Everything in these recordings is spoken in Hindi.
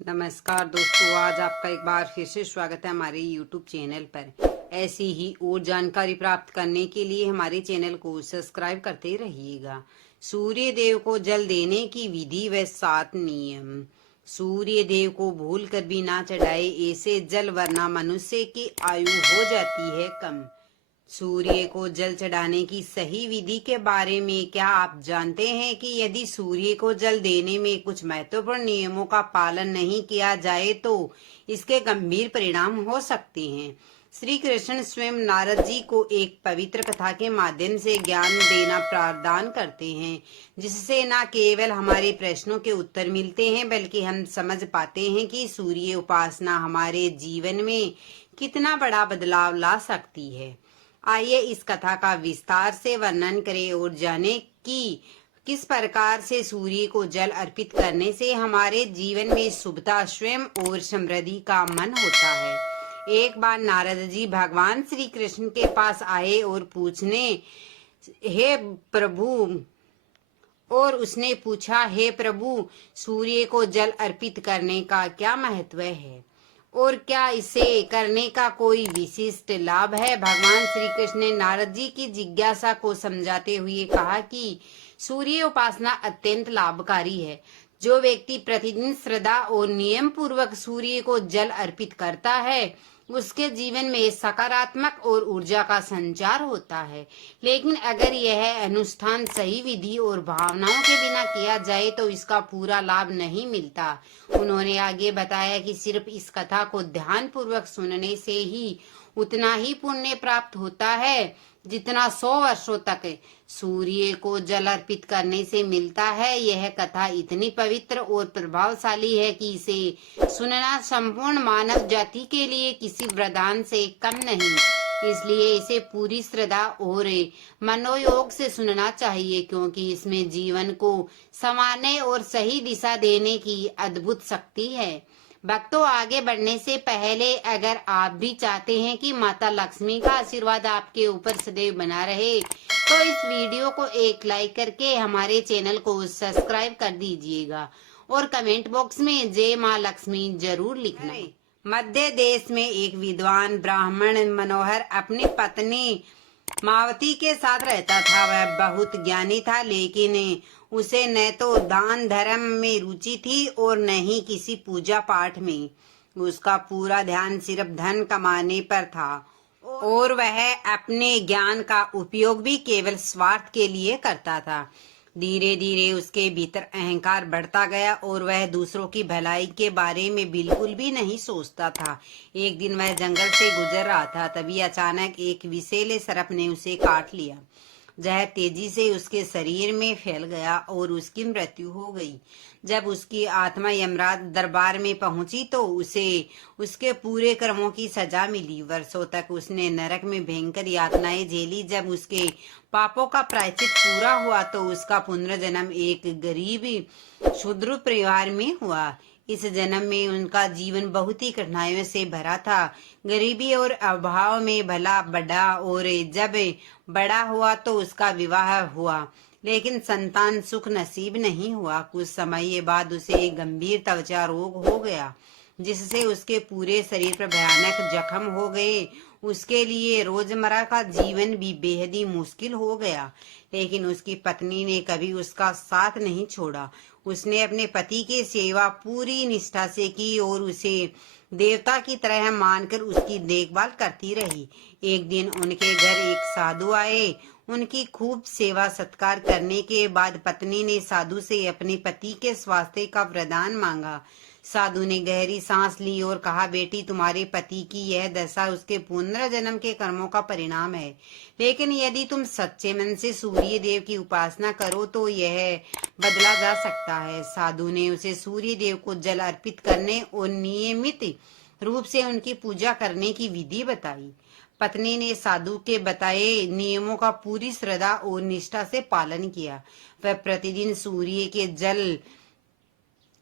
नमस्कार दोस्तों, आज आपका एक बार फिर से स्वागत है हमारे YouTube चैनल पर। ऐसी ही और जानकारी प्राप्त करने के लिए हमारे चैनल को सब्सक्राइब करते रहिएगा। सूर्य देव को जल देने की विधि व 7 नियम। सूर्य देव को भूल कर भी ना चढ़ाए ऐसे जल, वरना मनुष्य की आयु हो जाती है कम। सूर्य को जल चढ़ाने की सही विधि के बारे में क्या आप जानते हैं कि यदि सूर्य को जल देने में कुछ महत्वपूर्ण नियमों का पालन नहीं किया जाए तो इसके गंभीर परिणाम हो सकते हैं। श्री कृष्ण स्वयं नारद जी को एक पवित्र कथा के माध्यम से ज्ञान देना प्रदान करते हैं, जिससे न केवल हमारे प्रश्नों के उत्तर मिलते हैं बल्कि हम समझ पाते हैं कि सूर्य उपासना हमारे जीवन में कितना बड़ा बदलाव ला सकती है। आइए इस कथा का विस्तार से वर्णन करें और जाने कि किस प्रकार से सूर्य को जल अर्पित करने से हमारे जीवन में शुभता, स्वयं और समृद्धि का मन होता है। एक बार नारद जी भगवान श्री कृष्ण के पास आए और उसने पूछा, हे प्रभु, सूर्य को जल अर्पित करने का क्या महत्व है और क्या इसे करने का कोई विशिष्ट लाभ है। भगवान श्री कृष्ण ने नारद जी की जिज्ञासा को समझाते हुए कहा कि सूर्य उपासना अत्यंत लाभकारी है। जो व्यक्ति प्रतिदिन श्रद्धा और नियम पूर्वक सूर्य को जल अर्पित करता है उसके जीवन में सकारात्मक और ऊर्जा का संचार होता है। लेकिन अगर यह अनुष्ठान सही विधि और भावनाओं के बिना किया जाए तो इसका पूरा लाभ नहीं मिलता। उन्होंने आगे बताया कि सिर्फ इस कथा को ध्यान पूर्वक सुनने से ही उतना ही पुण्य प्राप्त होता है जितना 100 वर्षों तक सूर्य को जल अर्पित करने से मिलता है। यह कथा इतनी पवित्र और प्रभावशाली है कि इसे सुनना संपूर्ण मानव जाति के लिए किसी वरदान से कम नहीं। इसलिए इसे पूरी श्रद्धा और मनोयोग से सुनना चाहिए, क्योंकि इसमें जीवन को संवारने और सही दिशा देने की अद्भुत शक्ति है। भक्तों, आगे बढ़ने से पहले अगर आप भी चाहते हैं कि माता लक्ष्मी का आशीर्वाद आपके ऊपर सदैव बना रहे तो इस वीडियो को एक लाइक करके हमारे चैनल को सब्सक्राइब कर दीजिएगा और कमेंट बॉक्स में जय माँ लक्ष्मी जरूर लिखना। मध्य देश में एक विद्वान ब्राह्मण मनोहर अपनी पत्नी मावती के साथ रहता था। वह बहुत ज्ञानी था, लेकिन उसे न तो दान धर्म में रुचि थी और न ही किसी पूजा पाठ में। उसका पूरा ध्यान सिर्फ धन कमाने पर था और वह अपने ज्ञान का उपयोग भी केवल स्वार्थ के लिए करता था। धीरे धीरे उसके भीतर अहंकार बढ़ता गया और वह दूसरों की भलाई के बारे में बिल्कुल भी नहीं सोचता था। एक दिन वह जंगल से गुजर रहा था, तभी अचानक एक विषैले सर्प ने उसे काट लिया। जहर तेजी से उसके शरीर में फैल गया और उसकी मृत्यु हो गई। जब उसकी आत्मा यमराज दरबार में पहुंची तो उसे उसके पूरे कर्मों की सजा मिली। वर्षों तक उसने नरक में भयंकर यातनाएं झेली। जब उसके पापों का प्रायश्चित पूरा हुआ तो उसका पुनर्जन्म एक गरीब शूद्र परिवार में हुआ। इस जन्म में उनका जीवन बहुत ही कठिनाइयों से भरा था। गरीबी और अभाव में भला बढ़ा और जब बड़ा हुआ तो उसका विवाह हुआ, लेकिन संतान सुख नसीब नहीं हुआ। कुछ समय बाद उसे एक गंभीर त्वचा रोग हो गया, जिससे उसके पूरे शरीर पर भयानक जख्म हो गए। उसके लिए रोजमर्रा का जीवन भी बेहद ही मुश्किल हो गया, लेकिन उसकी पत्नी ने कभी उसका साथ नहीं छोड़ा। उसने अपने पति की सेवा पूरी निष्ठा से की और उसे देवता की तरह मानकर उसकी देखभाल करती रही। एक दिन उनके घर एक साधु आए। उनकी खूब सेवा सत्कार करने के बाद पत्नी ने साधु से अपने पति के स्वास्थ्य का वरदान मांगा। साधु ने गहरी सांस ली और कहा, बेटी, तुम्हारे पति की यह दशा उसके पुनर्जन्म के कर्मों का परिणाम है, लेकिन यदि तुम सच्चे मन से सूर्य देव की उपासना करो तो यह बदला जा सकता है। साधु ने उसे सूर्य देव को जल अर्पित करने और नियमित रूप से उनकी पूजा करने की विधि बताई। पत्नी ने साधु के बताए नियमों का पूरी श्रद्धा और निष्ठा से पालन किया। वह प्रतिदिन सूर्य के जल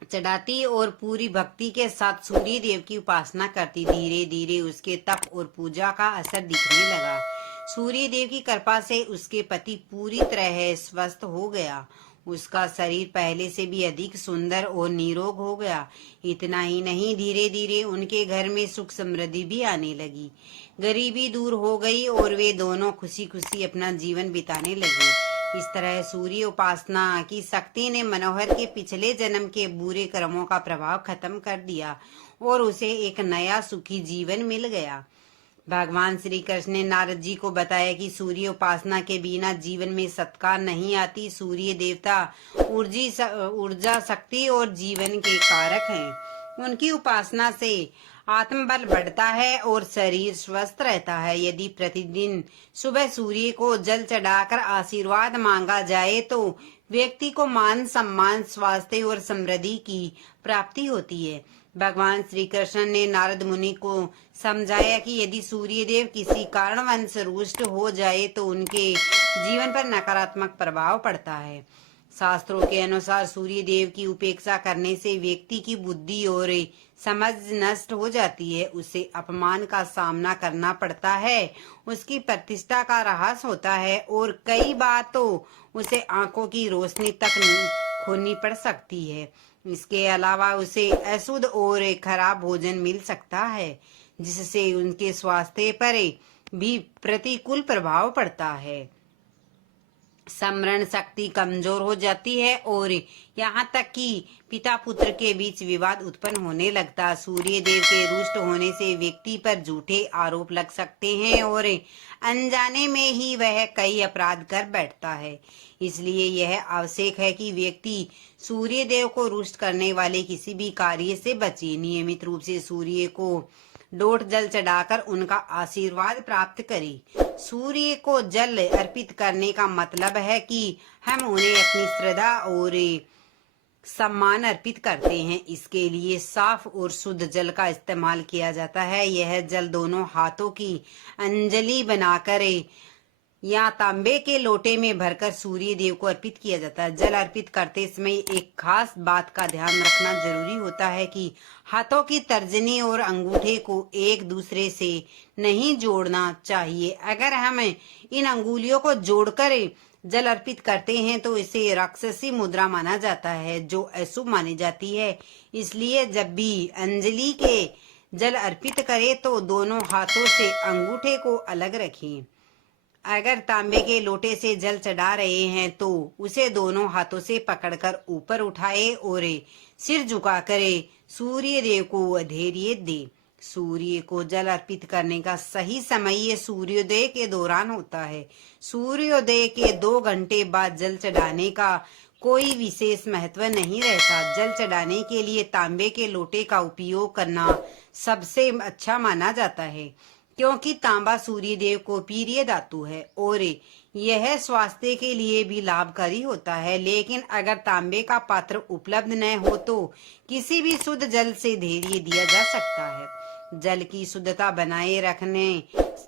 चढ़ाती और पूरी भक्ति के साथ सूर्य देव की उपासना करती। धीरे धीरे उसके तप और पूजा का असर दिखने लगा। सूर्य देव की कृपा से उसके पति पूरी तरह स्वस्थ हो गया उसका शरीर पहले से भी अधिक सुंदर और निरोग हो गया। इतना ही नहीं, धीरे धीरे उनके घर में सुख समृद्धि भी आने लगी। गरीबी दूर हो गई और वे दोनों खुशी खुशी अपना जीवन बिताने लगे। इस तरह सूर्य उपासना की शक्ति ने मनोहर के पिछले जन्म के बुरे कर्मों का प्रभाव खत्म कर दिया और उसे एक नया सुखी जीवन मिल गया। भगवान श्री कृष्ण ने नारद जी को बताया कि सूर्य उपासना के बिना जीवन में सत्कार नहीं आती। सूर्य देवता ऊर्जा शक्ति और जीवन के कारक हैं। उनकी उपासना से आत्मबल बढ़ता है और शरीर स्वस्थ रहता है। यदि प्रतिदिन सुबह सूर्य को जल चढ़ाकर आशीर्वाद मांगा जाए तो व्यक्ति को मान सम्मान, स्वास्थ्य और समृद्धि की प्राप्ति होती है। भगवान श्री कृष्ण ने नारद मुनि को समझाया कि यदि सूर्य देव किसी कारणवश रुष्ट हो जाए तो उनके जीवन पर नकारात्मक प्रभाव पड़ता है। शास्त्रों के अनुसार सूर्य देव की उपेक्षा करने से व्यक्ति की बुद्धि और समझ नष्ट हो जाती है, उसे अपमान का सामना करना पड़ता है, उसकी प्रतिष्ठा का ह्रास होता है और कई बार तो उसे आंखों की रोशनी तक खोनी पड़ सकती है। इसके अलावा उसे अशुद्ध और खराब भोजन मिल सकता है, जिससे उनके स्वास्थ्य पर भी प्रतिकूल प्रभाव पड़ता है। स्मरण शक्ति कमजोर हो जाती है और यहाँ तक कि पिता पुत्र के बीच विवाद उत्पन्न होने लगता। सूर्य देव के रुष्ट होने से व्यक्ति पर झूठे आरोप लग सकते हैं और अनजाने में ही वह कई अपराध कर बैठता है। इसलिए यह आवश्यक है कि व्यक्ति सूर्य देव को रुष्ट करने वाले किसी भी कार्य से बचे। नियमित रूप से सूर्य को लोट जल चढ़ाकर उनका आशीर्वाद प्राप्त करे। सूर्य को जल अर्पित करने का मतलब है कि हम उन्हें अपनी श्रद्धा और सम्मान अर्पित करते हैं। इसके लिए साफ और शुद्ध जल का इस्तेमाल किया जाता है। यह जल दोनों हाथों की अंजलि बनाकर या तांबे के लोटे में भरकर सूर्य देव को अर्पित किया जाता है। जल अर्पित करते समय एक खास बात का ध्यान रखना जरूरी होता है कि हाथों की तर्जनी और अंगूठे को एक दूसरे से नहीं जोड़ना चाहिए। अगर हम इन अंगुलियों को जोड़कर जल अर्पित करते हैं तो इसे राक्षसी मुद्रा माना जाता है, जो अशुभ मानी जाती है। इसलिए जब भी अंजलि के जल अर्पित करें तो दोनों हाथों से अंगूठे को अलग रखें। अगर तांबे के लोटे से जल चढ़ा रहे हैं तो उसे दोनों हाथों से पकड़कर ऊपर उठाए और सिर झुकाकर सूर्य देव को धैर्य दे। सूर्य को जल अर्पित करने का सही समय सूर्योदय के दौरान होता है। सूर्योदय के 2 घंटे बाद जल चढ़ाने का कोई विशेष महत्व नहीं रहता। जल चढ़ाने के लिए तांबे के लोटे का उपयोग करना सबसे अच्छा माना जाता है, क्योंकि तांबा सूर्य देव को प्रिय धातु है और यह स्वास्थ्य के लिए भी लाभकारी होता है। लेकिन अगर तांबे का पात्र उपलब्ध न हो तो किसी भी शुद्ध जल से धैर्य दिया जा सकता है। जल की शुद्धता बनाए रखने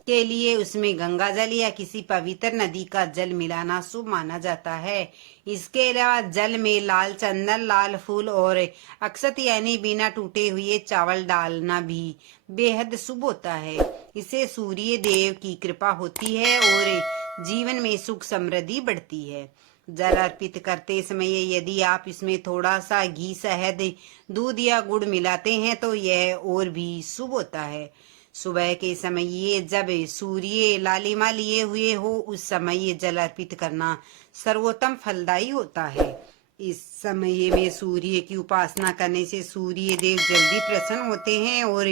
के लिए उसमें गंगा जल या किसी पवित्र नदी का जल मिलाना शुभ माना जाता है। इसके अलावा जल में लाल चंदन, लाल फूल और अक्षत यानी बिना टूटे हुए चावल डालना भी बेहद शुभ होता है। इससे सूर्य देव की कृपा होती है और जीवन में सुख समृद्धि बढ़ती है। जल अर्पित करते समय यदि आप इसमें थोड़ा सा घी, शहद, दूध या गुड़ मिलाते हैं तो यह और भी शुभ होता है। सुबह के समय जब सूर्य लालिमा लिए हुए हो उस समय जल अर्पित करना सर्वोत्तम फलदायी होता है। इस समय में सूर्य की उपासना करने से सूर्य देव जल्दी प्रसन्न होते हैं और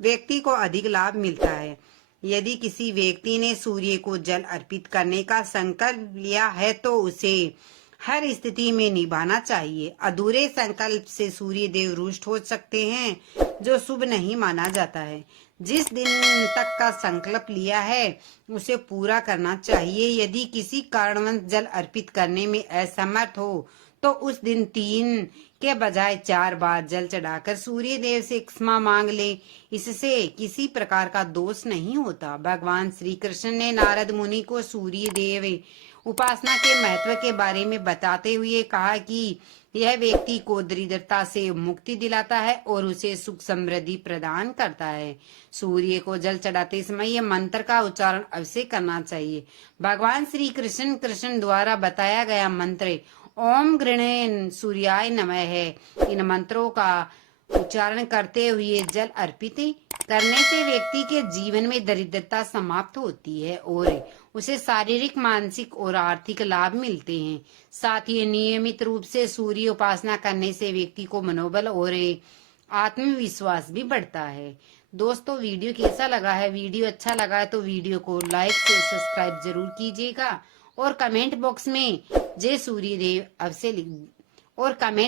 व्यक्ति को अधिक लाभ मिलता है। यदि किसी व्यक्ति ने सूर्य को जल अर्पित करने का संकल्प लिया है तो उसे हर स्थिति में निभाना चाहिए। अधूरे संकल्प से सूर्य देव रुष्ट हो सकते हैं, जो शुभ नहीं माना जाता है। जिस दिन तक का संकल्प लिया है उसे पूरा करना चाहिए। यदि किसी कारणवश जल अर्पित करने में असमर्थ हो तो उस दिन 3 के बजाय 4 बार जल चढ़ाकर सूर्य देव से क्षमा मांग ले। इससे किसी प्रकार का दोष नहीं होता। भगवान श्री कृष्ण ने नारद मुनि को सूर्य देव उपासना के महत्व के बारे में बताते हुए कहा कि यह व्यक्ति को दरिद्रता से मुक्ति दिलाता है और उसे सुख समृद्धि प्रदान करता है। सूर्य को जल चढ़ाते समय यह मंत्र का उच्चारण अवश्य करना चाहिए। भगवान श्री कृष्ण द्वारा बताया गया मंत्र ओम गृणेन सूर्याय नमः है। इन मंत्रों का उच्चारण करते हुए जल अर्पित करने से व्यक्ति के जीवन में दरिद्रता समाप्त होती है और उसे शारीरिक, मानसिक और आर्थिक लाभ मिलते हैं। साथ ही नियमित रूप से सूर्य उपासना करने से व्यक्ति को मनोबल और आत्मविश्वास भी बढ़ता है। दोस्तों, वीडियो कैसा लगा है? वीडियो अच्छा लगा है तो वीडियो को लाइक से सब्सक्राइब जरूर कीजिएगा और कमेंट बॉक्स में जय सूर्यदेव अवश्य लिख और कमेंट